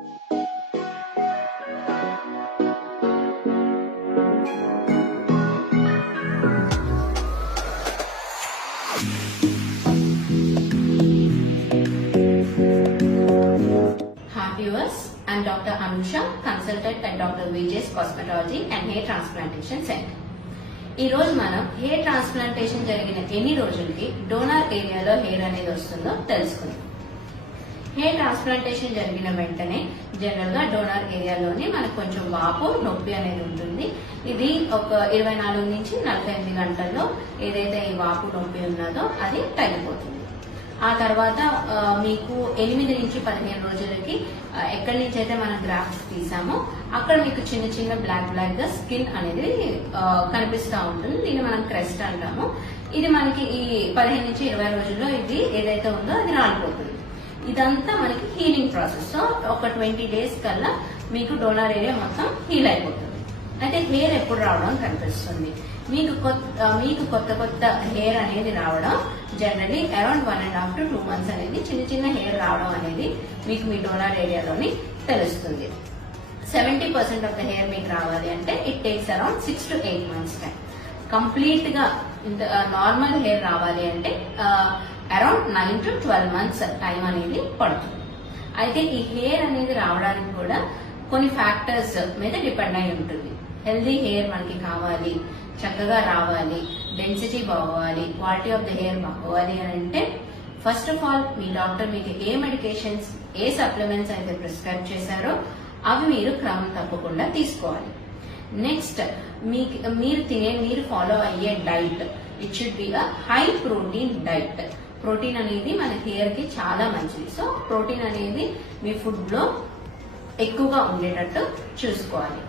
Viewers, I am Dr. Anusha, consultant at Dr. Vijay's Cosmetology and Hair Transplantation Center. ఈ రోజు మనం hair transplantation జరిగిన ఎన్ని రోజులకి డోనర్ ఏరియాలో హెయిర్ అనేది వస్తుందో తెలుసుకుందాం. హెయిర్ ట్రాన్స్ప్లాంటేషన్ జరిగిన వెంటనే జనరల్ గా డోనర్ ఏరియాలోనే మనకు కొంచెం వాపు నొప్పి అనేది ఉంటుంది. ఇది ఒక 24 నుంచి 48 గంటల్లో ఏదైతే ఈ వాపు నొప్పి ఉన్నదో అది తగ్గిపోతుంది. ఆ తర్వాత మీకు 8 నుంచి 15 రోజులకి ఎక్కడి నుంచి అయితే మనం గ్రాఫ్ట్స్ తీసామో అక్కడ మీకు చిన్న చిన్న బ్లాక్ గా స్కిన్ అనేది కనిపిస్తూ ఉంటుంది. దీన్ని మనం క్రెస్ట్ అంటాము. ఇది మనకి ఈ 15 నుంచి 20 రోజుల్లో ఇది ఏదైతే ఉందో అది రాలిపోతుంది. ఇదంతా మనకి హీలింగ్ ప్రాసెస్. సో ఒక 20 డేస్ కల్లా మీకు డోనర్ ఏరియా మొత్తం హీల్ అయిపోతుంది. అయితే హెయిర్ ఎప్పుడు రావడం కనిపిస్తుంది? మీకు కొత్త హెయిర్ అనేది రావడం జనరలీ అరౌండ్ 1.5 to 2 months అనేది చిన్న చిన్న హెయిర్ రావడం అనేది మీకు మీ డోనర్ ఏరియాలోని తెలుస్తుంది. 70% ఆఫ్ ద హెయిర్ మీకు రావాలి అంటే it takes around 6 to 8 months time. Complete గా నార్మల్ హెయిర్ రావాలి అంటే అరౌండ్ 9 to 12 months టైం అనేది పడుతుంది. అయితే ఈ హెయిర్ అనేది రావడానికి కూడా కొన్ని ఫ్యాక్టర్స్ మీద డిపెండ్ అయి ఉంటుంది. హెల్దీ హెయిర్ మనకి కావాలి, చక్కగా రావాలి, డెన్సిటీ బాగోవాలి, క్వాలిటీ ఆఫ్ ద హెయిర్ బాగోవాలి అని అంటే ఫస్ట్ ఆఫ్ ఆల్ మీ డాక్టర్ మీకు ఏ మెడికేషన్స్, ఏ సప్లిమెంట్స్ అయితే ప్రిస్క్రైబ్ చేశారో అవి మీరు క్రమం తప్పకుండా తీసుకోవాలి. నెక్స్ట్ మీరు ఫాలో అయ్యే diet, it should be a high protein diet. Protein అనేది మన హెయిర్ కి చాలా మంచిది. సో ప్రోటీన్ అనేది మీ ఫుడ్ లో ఎక్కువగా ఉండేటట్టు చూసుకోవాలి.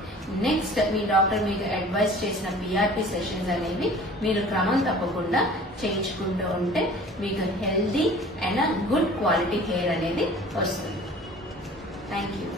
నెక్స్ట్ మీ డాక్టర్ మీకు అడ్వైస్ చేసిన పిఆర్పి సెషన్స్ అనేవి మీరు క్రమం తప్పకుండా చేయించుకుంటూ ఉంటే మీకు healthy and good quality hair అనేది వస్తుంది. Thank you.